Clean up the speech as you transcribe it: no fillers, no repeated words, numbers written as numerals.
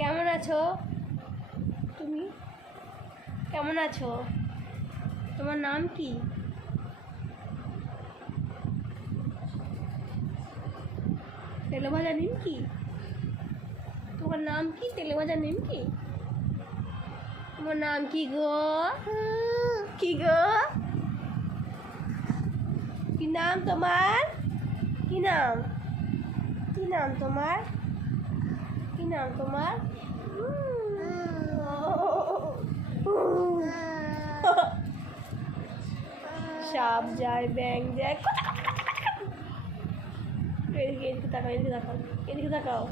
কেমন আছো তুমি? কেমন আছো? তোমার নাম কি? তেলেভাজা নিমকি? তোমার নাম কি? তেলেভাজা নিমকি? তোমার নাম কি গো? কি গো? কি নাম তোমার? কি নাম? কি নাম তোমার? কি নাম তোমার? সাপ যায়, ব্যাং যায়। এদিকে তাকাও, এদিকে তাকাও, এদিকে তাকাও।